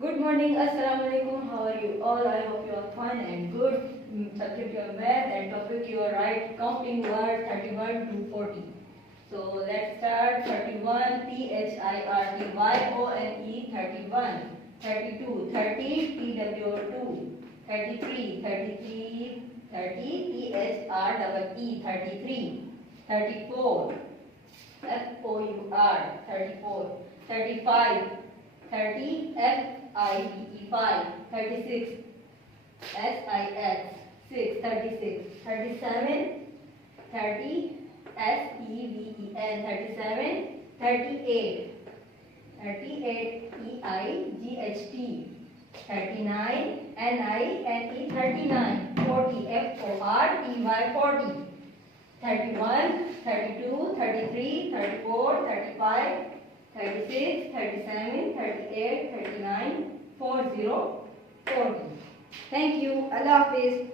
Good morning, Assalamu alaikum. How are you all? I hope you are fine and good. Subject your math and topic you are right. Counting word 31 to 40. So let's start. 31 THIRTYONE 31. 32 30 TWO2. 33 THREE 33. 34 FOUR 34. 35 30 FIVE 36 SIX 6 36 37 30 SEVEN 37 38 EIGHT 39 NINE 39 40 FORTY 40 31 32 33 34 35 36 37 38 39 40 40. Thank you. Allah Hafiz.